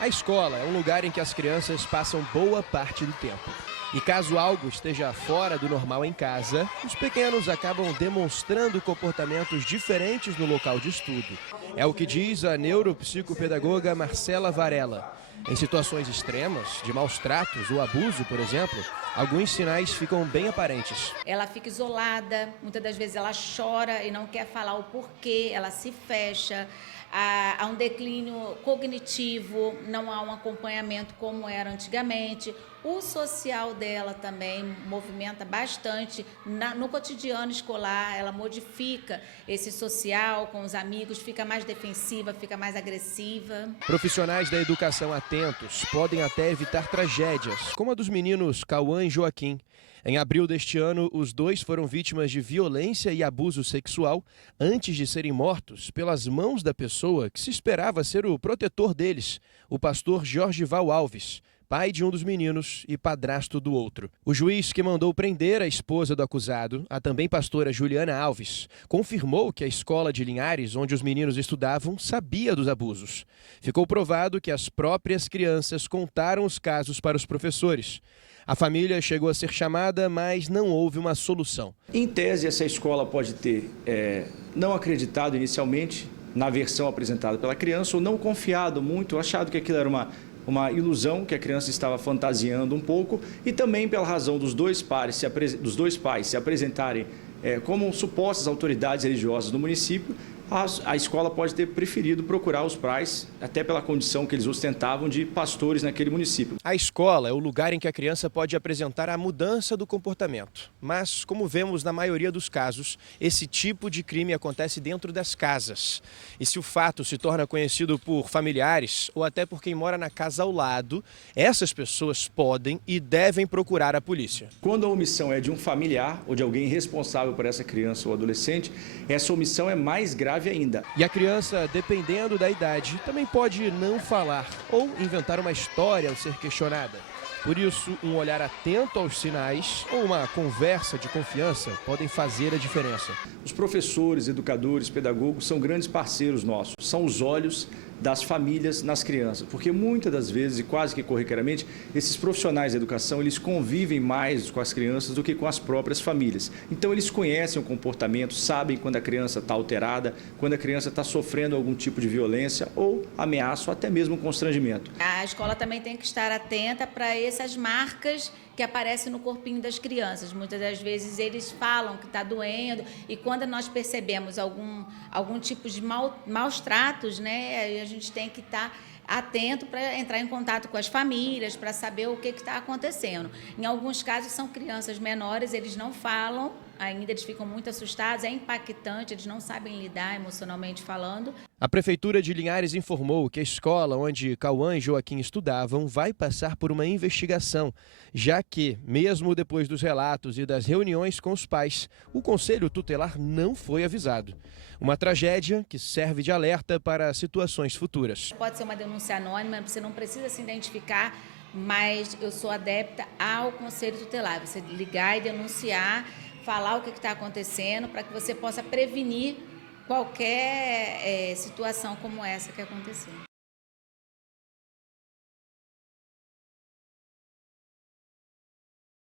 A escola é um lugar em que as crianças passam boa parte do tempo. E caso algo esteja fora do normal em casa, os pequenos acabam demonstrando comportamentos diferentes no local de estudo. É o que diz a neuropsicopedagoga Marcela Varela. Em situações extremas, de maus tratos ou abuso, por exemplo, alguns sinais ficam bem aparentes. Ela fica isolada, muitas das vezes ela chora e não quer falar o porquê, ela se fecha, há um declínio cognitivo, não há um acompanhamento como era antigamente. O social dela também movimenta bastante no cotidiano escolar, ela modifica esse social com os amigos, fica mais defensiva, fica mais agressiva. Profissionais da educação atentos podem até evitar tragédias, como a dos meninos Cauã e Joaquim. Em abril deste ano, os dois foram vítimas de violência e abuso sexual antes de serem mortos pelas mãos da pessoa que se esperava ser o protetor deles, o pastor Jorgival Alves, pai de um dos meninos e padrasto do outro. O juiz que mandou prender a esposa do acusado, a também pastora Juliana Alves, confirmou que a escola de Linhares, onde os meninos estudavam, sabia dos abusos. Ficou provado que as próprias crianças contaram os casos para os professores. A família chegou a ser chamada, mas não houve uma solução. Em tese, essa escola pode ter não acreditado inicialmente na versão apresentada pela criança ou não confiado muito, achado que aquilo era uma ilusão, que a criança estava fantasiando um pouco, e também pela razão dos dois pais se apresentarem como supostas autoridades religiosas do município. A escola pode ter preferido procurar os pais, até pela condição que eles ostentavam de pastores naquele município. A escola é o lugar em que a criança pode apresentar a mudança do comportamento. Mas, como vemos na maioria dos casos, esse tipo de crime acontece dentro das casas. E se o fato se torna conhecido por familiares ou até por quem mora na casa ao lado, essas pessoas podem e devem procurar a polícia. Quando a omissão é de um familiar ou de alguém responsável por essa criança ou adolescente, essa omissão é mais grave ainda. E a criança, dependendo da idade, também pode não falar ou inventar uma história ao ser questionada. Por isso, um olhar atento aos sinais ou uma conversa de confiança podem fazer a diferença. Os professores, educadores, pedagogos são grandes parceiros nossos, são os olhos das famílias nas crianças, porque muitas das vezes, e quase que corriqueiramente, esses profissionais da educação, eles convivem mais com as crianças do que com as próprias famílias. Então, eles conhecem o comportamento, sabem quando a criança está alterada, quando a criança está sofrendo algum tipo de violência ou ameaça ou até mesmo constrangimento. A escola também tem que estar atenta para essas marcas que aparecem no corpinho das crianças. Muitas das vezes eles falam que está doendo e quando nós percebemos algum tipo de maus tratos, né, a gente tem que estar atento para entrar em contato com as famílias, para saber o que está acontecendo. Em alguns casos são crianças menores, eles não falam ainda, eles ficam muito assustados, é impactante, eles não sabem lidar emocionalmente falando. A Prefeitura de Linhares informou que a escola onde Cauã e Joaquim estudavam vai passar por uma investigação, já que, mesmo depois dos relatos e das reuniões com os pais, o Conselho Tutelar não foi avisado. Uma tragédia que serve de alerta para situações futuras. Pode ser uma denúncia anônima, você não precisa se identificar, mas eu sou adepta ao Conselho Tutelar. Você ligar e denunciar, falar o que está acontecendo, para que você possa prevenir qualquer situação como essa que aconteceu.